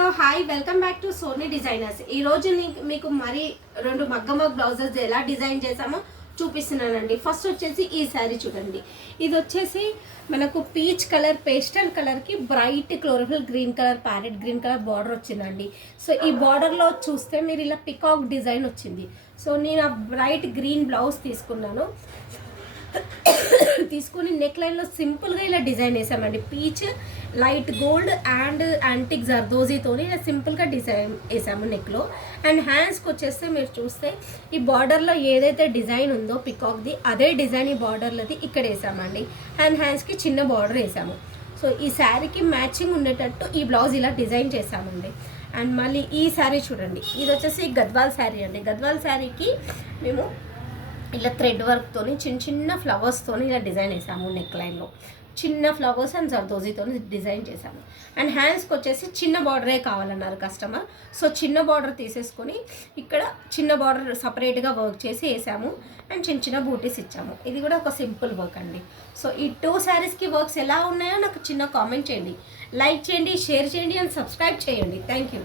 Hello hi welcome back to Sony designers. ఈరోజు మీకు మరి 2 మగ్గమ బ్లౌజెస్ ఎలా డిజైన్ చేసామో చూపిస్తున్నానండి. ఫస్ట్ వచ్చేసి ఈ శారీ చూడండి. ఇది వచ్చేసి మనకు పీచ్ కలర్ పేస్టల్ కలర్కి bright chlorophyll green colour parrot green colour border వచ్చిందండి. సో ఈ బార్డర్లో చూస్తే మీరు ఇలా పికాక్ డిజైన్ వచ్చింది. సో నేను ఆ బ్రైట్ గ్రీన్ బ్లౌజ్ తీసుకుని నెక్ లైన్లో సింపుల్గా ఇలా డిజైన్ వేసామండి. Peach light gold and antique జర్దోజీతో ఇలా సింపుల్గా డిజైన్ వేసాము నెక్లో. అండ్ హ్యాండ్స్కి వచ్చేస్తే మీరు చూస్తే ఈ బార్డర్లో ఏదైతే డిజైన్ ఉందో పికాక్ది అదే డిజైన్ ఈ బార్డర్లోది ఇక్కడ వేసామండి. అండ్ హ్యాండ్స్కి చిన్న బార్డర్ వేసాము. సో ఈ శారీకి మ్యాచింగ్ ఉండేటట్టు ఈ బ్లౌజ్ ఇలా డిజైన్ చేసామండి. అండ్ మళ్ళీ ఈ శారీ చూడండి. ఇది వచ్చేసి గద్వాల్ శారీ అండి. గద్వాల్ శారీకి మేము ఇలా థ్రెడ్ వర్క్తో చిన్న ఫ్లవర్స్తో ఇలా డిజైన్ వేసాము. నెక్ లైన్లో చిన్న ఫ్లవర్స్ అండ్ జర్దోజీతో డిజైన్ చేసాము. అండ్ హ్యాండ్స్కి వచ్చేసి చిన్న బార్డరే కావాలన్నారు కస్టమర్. సో చిన్న బార్డర్ తీసేసుకొని ఇక్కడ చిన్న బార్డర్ సపరేట్గా వర్క్ చేసి వేసాము. అండ్ చిన్న బూటీస్ ఇచ్చాము. ఇది కూడా ఒక సింపుల్ వర్క్ అండి. సో ఈ 2 శారీస్కి వర్క్స్ ఎలా ఉన్నాయో నాకు చిన్న కామెంట్ చేయండి, లైక్ చేయండి, షేర్ చేయండి అండ్ సబ్స్క్రైబ్ చేయండి. Thank you.